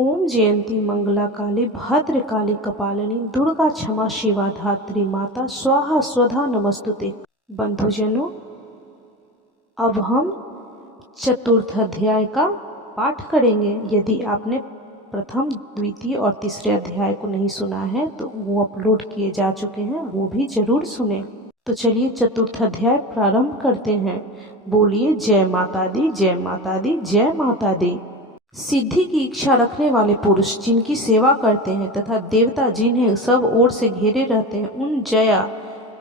ओम जयंती मंगला काली भद्रकाली कपालिनी दुर्गा क्षमा शिवा धात्री माता स्वाहा स्वधा नमस्तुते। बंधुजनों, अब हम चतुर्थ अध्याय का पाठ करेंगे। यदि आपने प्रथम, द्वितीय और तीसरे अध्याय को नहीं सुना है तो वो अपलोड किए जा चुके हैं, वो भी जरूर सुने। तो चलिए चतुर्थ अध्याय प्रारंभ करते हैं। बोलिए जय माता दी, जय माता दी, जय माता दी। सिद्धि की इच्छा रखने वाले पुरुष जिनकी सेवा करते हैं तथा देवता जिन्हें सब ओर से घेरे रहते हैं, उन जया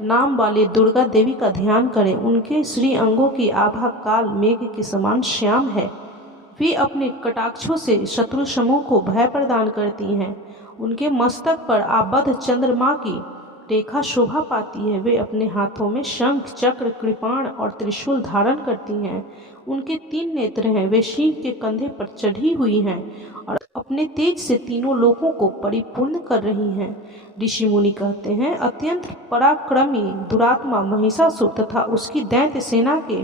नाम वाली दुर्गा देवी का ध्यान करें। उनके श्री अंगों की आभा काल मेघ के समान श्याम है। वे अपने कटाक्षों से शत्रु समूह को भय प्रदान करती हैं। उनके मस्तक पर आबद्ध चंद्रमा की रेखा शोभा पाती है। वे अपने हाथों में शंख, चक्र, कृपाण और त्रिशूल धारण करती हैं। उनके 3 नेत्र हैं। वे सिंह के कंधे पर चढ़ी हुई हैं और अपने तेज से तीनों लोकों को परिपूर्ण कर रही हैं। ऋषि मुनि कहते हैं, अत्यंत पराक्रमी दुरात्मा महिषासुर तथा उसकी दैत्य सेना के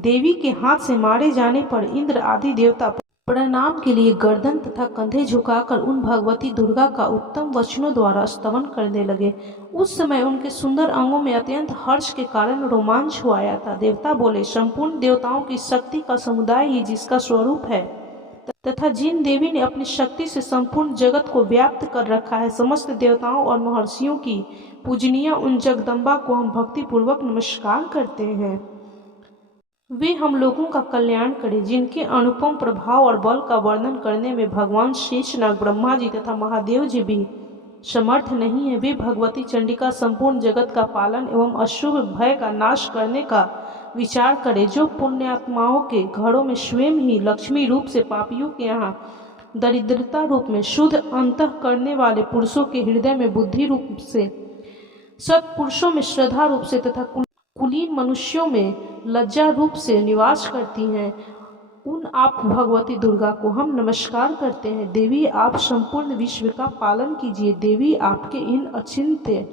देवी के हाथ से मारे जाने पर इंद्र आदि देवता प्रणाम के लिए गर्दन तथा कंधे झुकाकर उन भगवती दुर्गा का उत्तम वचनों द्वारा स्तवन करने लगे। उस समय उनके सुंदर अंगों में अत्यंत हर्ष के कारण रोमांच हो आया था। देवता बोले, संपूर्ण देवताओं की शक्ति का समुदाय ही जिसका स्वरूप है तथा जिन देवी ने अपनी शक्ति से संपूर्ण जगत को व्याप्त कर रखा है, समस्त देवताओं और महर्षियों की पूजनीय उन जगदम्बा को हम भक्ति पूर्वक नमस्कार करते हैं। वे हम लोगों का कल्याण करें। जिनके अनुपम प्रभाव और बल का वर्णन करने में भगवान शेषनाग, ब्रह्मा जी तथा महादेव जी भी समर्थ नहीं है। वे भगवती चंडिका संपूर्ण जगत का पालन एवं अशुभ भय का नाश करने का विचार करें। जो पुण्यात्माओं के घरों में स्वयं ही लक्ष्मी रूप से, पापियों के यहाँ दरिद्रता रूप में, शुद्ध अंतः करने वाले पुरुषों के हृदय में बुद्धि रूप से, सत्पुरुषों में श्रद्धा रूप से तथा कुलीन मनुष्यों में लज्जा रूप से निवास करती हैं, उन आप भगवती दुर्गा को हम नमस्कार करते हैं। देवी, आप संपूर्ण विश्व का पालन कीजिए। देवी, आपके इन अचिंत्य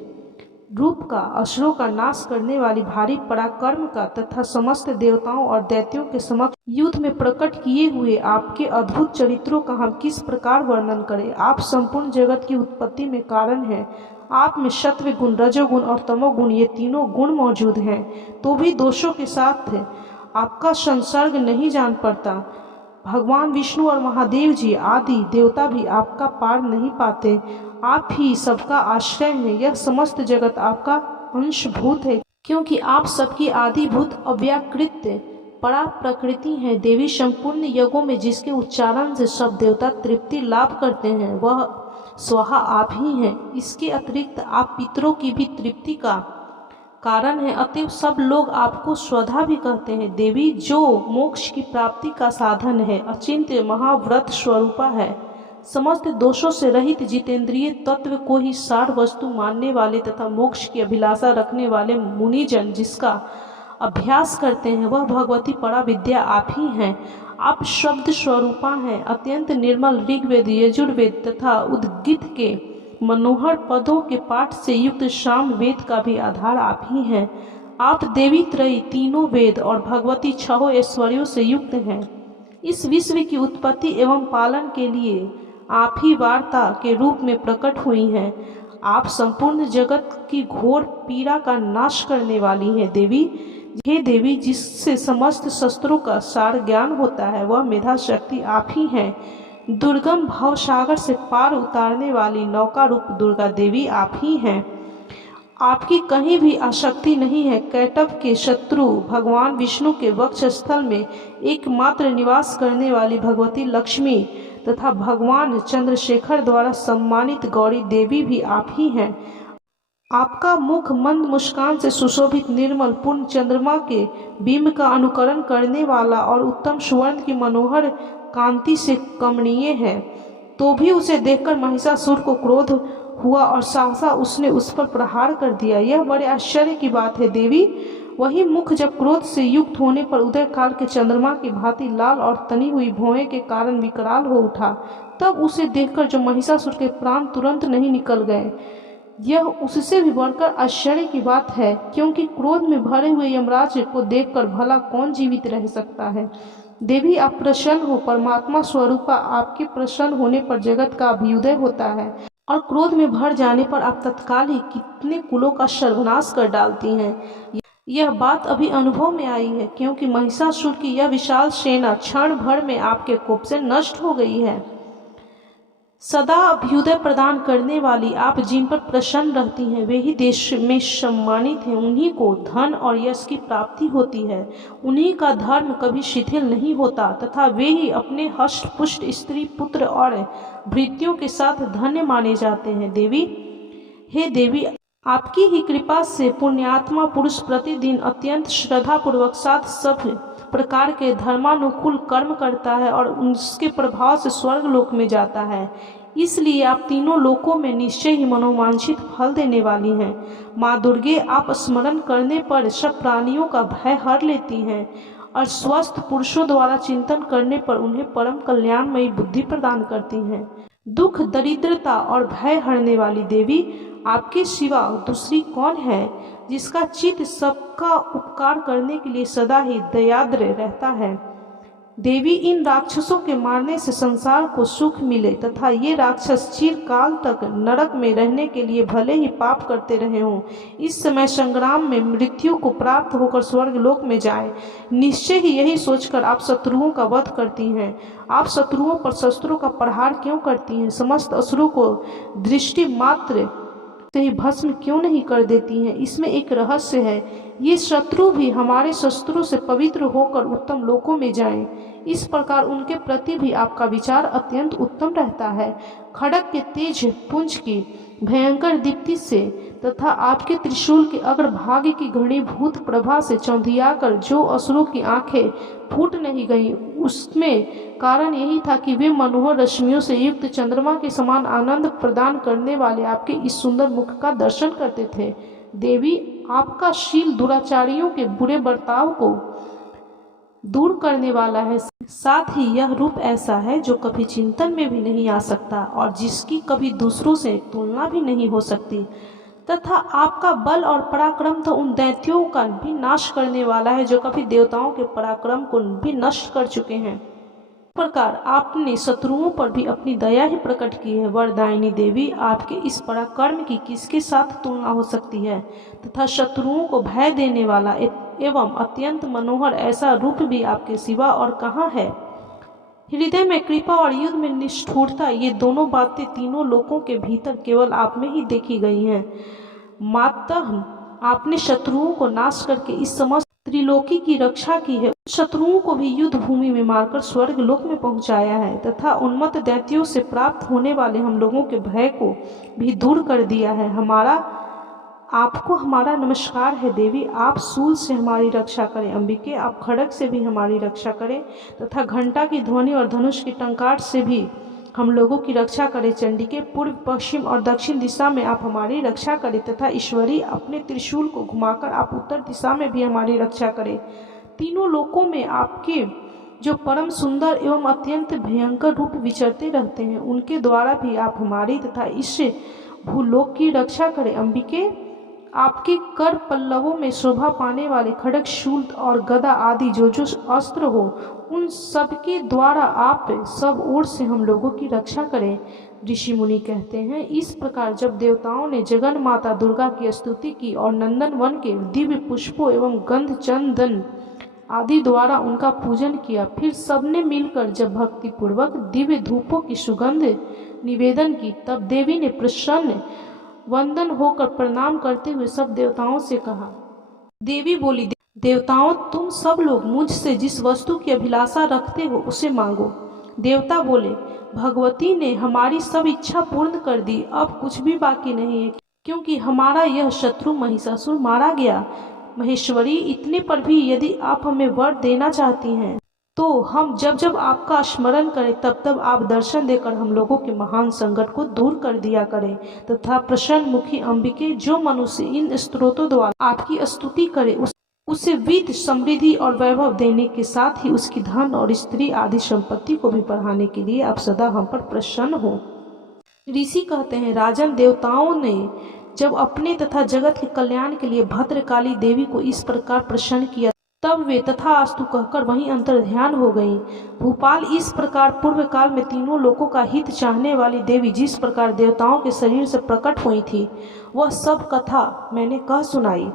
रूप का, असुरों का नाश करने वाली भारी पराक्रम का तथा समस्त देवताओं और दैत्यों के समक्ष युद्ध में प्रकट किए हुए आपके अद्भुत चरित्रों का हम किस प्रकार वर्णन करें। आप संपूर्ण जगत की उत्पत्ति में कारण हैं। आप में सत्व गुण, रजोगुण और तमोगुण, ये तीनों गुण मौजूद हैं, तो भी दोषों के साथ आपका संसर्ग नहीं जान पड़ता। भगवान विष्णु और महादेव जी आदि देवता भी आपका पार नहीं पाते। आप ही सबका आश्रय हैं। यह समस्त जगत आपका अंशभूत है, क्योंकि आप सबकी आदिभूत अव्याकृत परा प्रकृति हैं। देवी, संपूर्ण यज्ञों में जिसके उच्चारण से सब देवता तृप्ति लाभ करते हैं, वह स्वाहा आप ही हैं। इसके अतिरिक्त आप पितरों की भी तृप्ति का कारण है, अतएव सब लोग आपको स्वधा भी कहते हैं। देवी, जो मोक्ष की प्राप्ति का साधन है, अचिंत्य महाव्रत स्वरूपा है, समस्त दोषों से रहित जितेंद्रिय तत्व को ही सार वस्तु मानने वाले तथा मोक्ष की अभिलाषा रखने वाले मुनिजन जिसका अभ्यास करते हैं, वह भगवती परा विद्या आप ही हैं। आप शब्द स्वरूपा हैं। अत्यंत निर्मल ऋग्वेद, यजुर्वेद तथा उद्गीत के मनोहर पदों के पाठ से युक्त साम वेद का भी आधार आप ही हैं। आप देवी त्रयी, तीनों वेद और भगवती 6 ऐश्वर्यों से युक्त हैं। इस विश्व की उत्पत्ति एवं पालन के लिए आप ही वार्ता के रूप में प्रकट हुई हैं। आप संपूर्ण जगत की घोर पीड़ा का नाश करने वाली हैं। देवी, हे देवी, जिससे समस्त शस्त्रों का सार ज्ञान होता है, वह मेधा शक्ति आप ही हैं। दुर्गम भव सागर से पार उतारने वाली नौका रूप दुर्गा देवी आप ही हैं। आपकी कहीं भी आसक्ति नहीं है। कैटभ के शत्रु भगवान विष्णु के वक्षस्थल में एकमात्र निवास करने वाली भगवती लक्ष्मी तथा भगवान चंद्रशेखर द्वारा सम्मानित गौरी देवी भी आप ही हैं। आपका मुख मंद मुस्कान से सुशोभित, निर्मल पूर्ण चंद्रमा के बिंब का अनुकरण करने वाला और उत्तम सुवर्ण की मनोहर कांति से कमनीय है। तो भी उसे देखकर महिषासुर को क्रोध हुआ और सहसा उसने उस पर प्रहार कर दिया। यह बड़े आश्चर्य की बात है। देवी, वही मुख जब क्रोध से युक्त होने पर उदय काल के चंद्रमा की भांति लाल और तनी हुई भौहें के कारण विकराल हो उठा, तब उसे देखकर जो महिषासुर के प्राण तुरंत नहीं निकल गए, यह उससे भी बढ़कर आश्चर्य की बात है, क्योंकि क्रोध में भरे हुए यमराज को देखकर भला कौन जीवित रह सकता है। देवी आप प्रसन्न हो, परमात्मा स्वरूपा आपके प्रसन्न होने पर जगत का अभ्युदय होता है और क्रोध में भर जाने पर आप तत्काल ही कितने कुलों का सर्वनाश कर डालती हैं। यह बात अभी अनुभव में आई है, क्योंकि महिषासुर की यह विशाल सेना क्षण भर में आपके कोप से नष्ट हो गई है। सदा अभ्युदय प्रदान करने वाली आप जिन पर प्रसन्न रहती हैं वे ही देश में सम्मानित हैं, उन्हीं को धन और यश की प्राप्ति होती है, उन्हीं का धर्म कभी शिथिल नहीं होता तथा वे ही अपने हष्ट पुष्ट स्त्री पुत्र और भृत्यों के साथ धन्य माने जाते हैं। देवी, हे देवी, आपकी ही कृपा से पुण्यात्मा पुरुष प्रतिदिन अत्यंत श्रद्धापूर्वक साथ सब प्रकार के धर्मानुकूल कर्म करता है और उसके प्रभाव से स्वर्ग लोक में जाता है। इसलिए आप तीनों लोकों में निश्चय ही मनोवांछित फल देने वाली हैं। माँ दुर्गे, आप स्मरण करने पर सब प्राणियों का भय हर लेती हैं और स्वस्थ पुरुषों द्वारा चिंतन करने पर उन्हें परम कल्याणमयी बुद्धि प्रदान करती हैं। दुख, दरिद्रता और भय हरने वाली देवी, आपके सिवा दूसरी कौन है जिसका चित्त सबका उपकार करने के लिए सदा ही दयाद्र रहता है। देवी, इन राक्षसों के मारने से संसार को सुख मिले तथा ये राक्षस चिरकाल तक नरक में रहने के लिए भले ही पाप करते रहे हों, इस समय संग्राम में मृत्यु को प्राप्त होकर स्वर्ग लोक में जाएं। निश्चय ही यही सोचकर आप शत्रुओं का वध करती हैं। आप शत्रुओं पर शस्त्रों का प्रहार क्यों करती हैं? समस्त असुरों को दृष्टि मात्र से ही भस्म क्यों नहीं कर देती हैं? इसमें एक रहस्य है। ये शत्रु भी हमारे शस्त्रों से पवित्र होकर उत्तम लोकों में जाएं। इस प्रकार उनके प्रति भी आपका विचार अत्यंत उत्तम रहता है। खड्ग के तेज पुंज की भयंकर दीप्ति से तथा आपके त्रिशूल के अग्रभाग की घनीभूत प्रभा से चौंधियाकर जो असुरों की आंखें फूट नहीं गईं, उसमें कारण यही था कि वे मनोहर रश्मियों से युक्त चंद्रमा के समान आनंद प्रदान करने वाले आपके इस सुंदर मुख का दर्शन करते थे। देवी, आपका शील दुराचारियों के बुरे बर्ताव को दूर करने वाला है, साथ ही यह रूप ऐसा है जो कभी चिंतन में भी नहीं आ सकता और जिसकी कभी दूसरों से तुलना भी नहीं हो सकती, तथा आपका बल और पराक्रम तो उन दैत्यों का भी नाश करने वाला है जो कभी देवताओं के पराक्रम को भी नष्ट कर चुके हैं। इस प्रकार आपने शत्रुओं पर भी अपनी दया ही प्रकट की है। वरदायिनी देवी, आपके इस पराक्रम की किसके साथ तुलना हो सकती है तथा शत्रुओं को भय देने वाला एवं अत्यंत मनोहर ऐसा रूप भी आपके सिवा और कहाँ है। हृदय में कृपा और युद्ध में निष्ठुरता, ये दोनों बातें तीनों लोकों के भीतर केवल आप में ही देखी गई हैं। मातः आपने शत्रुओं को नाश करके इस समस्त त्रिलोकी की रक्षा की है, शत्रुओं को भी युद्ध भूमि में मारकर स्वर्ग लोक में पहुंचाया है तथा उन्मत्त दैत्यों से प्राप्त होने वाले हम लोगों के भय को भी दूर कर दिया है। आपको हमारा नमस्कार है। देवी, आप शूल से हमारी रक्षा करें। अंबिके, आप खड्ग से भी हमारी रक्षा करें तथा घंटा की ध्वनि और धनुष की टंकार से भी हम लोगों की रक्षा करें। चंडिके, पूर्व, पश्चिम और दक्षिण दिशा में आप हमारी रक्षा करें तथा ईश्वरी, अपने त्रिशूल को घुमाकर आप उत्तर दिशा में भी हमारी रक्षा करें। तीनों लोकों में आपके जो परम सुंदर एवं अत्यंत भयंकर रूप विचरते रहते हैं, उनके द्वारा भी आप हमारी तथा इस भूलोक की रक्षा करें। अंबिके, आपके कर पल्लवों में शोभा पाने वाले खड्ग, शूल और गदा आदि जो जो अस्त्र हो, उन सब के द्वारा आप सब ओर से हम लोगों की रक्षा करें। ऋषि मुनि कहते हैं, इस प्रकार जब देवताओं ने जगन माता दुर्गा की स्तुति की और नंदन वन के दिव्य पुष्पों एवं गंध चंदन आदि द्वारा उनका पूजन किया, फिर सबने मिलकर जब भक्ति पूर्वक दिव्य धूपों की सुगंध निवेदन की, तब देवी ने प्रसन्न वंदन होकर प्रणाम करते हुए सब देवताओं से कहा। देवी बोली, देवताओं, तुम सब लोग मुझसे जिस वस्तु की अभिलाषा रखते हो उसे मांगो। देवता बोले, भगवती ने हमारी सब इच्छा पूर्ण कर दी, अब कुछ भी बाकी नहीं है, क्योंकि हमारा यह शत्रु महिषासुर मारा गया। महेश्वरी, इतने पर भी यदि आप हमें वर देना चाहती हैं तो हम जब जब आपका स्मरण करें तब तब आप दर्शन देकर हम लोगों के महान संकट को दूर कर दिया करें तथा प्रसन्न मुखी अंबिके, जो मनुष्य इन स्तोत्रों द्वारा आपकी स्तुति करे उसे वित्त, समृद्धि और वैभव देने के साथ ही उसकी धन और स्त्री आदि संपत्ति को भी बढ़ाने के लिए आप सदा हम पर प्रसन्न हो। ऋषि कहते हैं, राजन, देवताओं ने जब अपने तथा जगत के कल्याण के लिए भद्रकाली देवी को इस प्रकार प्रसन्न किया तब वे तथास्तु कहकर वहीं अंतर्ध्यान हो गईं। भूपाल, इस प्रकार पूर्व काल में तीनों लोकों का हित चाहने वाली देवी जिस प्रकार देवताओं के शरीर से प्रकट हुई थी, वह सब कथा मैंने कह सुनाई।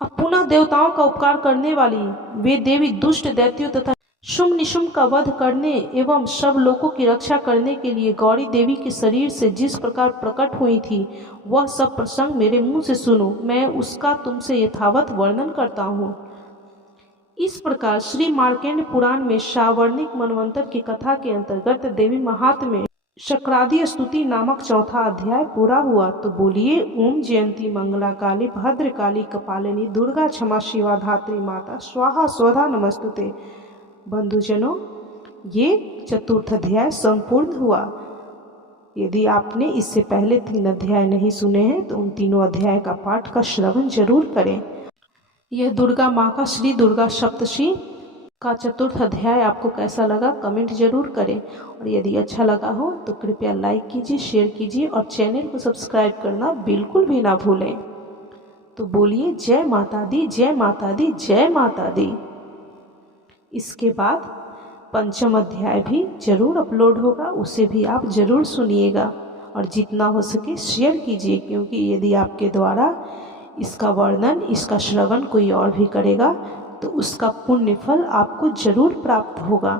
अब पुनः देवताओं का उपकार करने वाली वे देवी दुष्ट दैत्यों तथा शुंभ निशुंभ का वध करने एवं सब लोगों की रक्षा करने के लिए गौरी देवी के शरीर से जिस प्रकार प्रकट हुई थी, वह सब प्रसंग मेरे मुंह से सुनो, मैं उसका तुमसे यथावत वर्णन करता हूँ। इस प्रकार श्री मार्कंड पुराण में सावर्णिक मनवंतर की कथा के अंतर्गत देवी महात्म्य शक्रादि स्तुति नामक चौथा अध्याय पूरा हुआ। तो बोलिए ओम जयंती मंगला काली भद्रकाली कपालिनी दुर्गा क्षमा शिवा धात्री माता स्वाहा स्वधा नमस्तुते। बंधुजनों, ये चतुर्थ अध्याय संपूर्ण हुआ। यदि आपने इससे पहले 3 अध्याय नहीं सुने हैं तो उन तीनों अध्याय का पाठ का श्रवण जरूर करें। यह दुर्गा माँ का श्री दुर्गा सप्तशी का चतुर्थ अध्याय आपको कैसा लगा कमेंट जरूर करें, और यदि अच्छा लगा हो तो कृपया लाइक कीजिए, शेयर कीजिए और चैनल को सब्सक्राइब करना बिल्कुल भी ना भूलें। तो बोलिए जय माता दी, जय माता दी, जय माता दी। इसके बाद पंचम अध्याय भी जरूर अपलोड होगा, उसे भी आप जरूर सुनिएगा और जितना हो सके शेयर कीजिए, क्योंकि यदि आपके द्वारा इसका वर्णन, इसका श्रवण कोई और भी करेगा तो उसका पुण्य फल आपको जरूर प्राप्त होगा।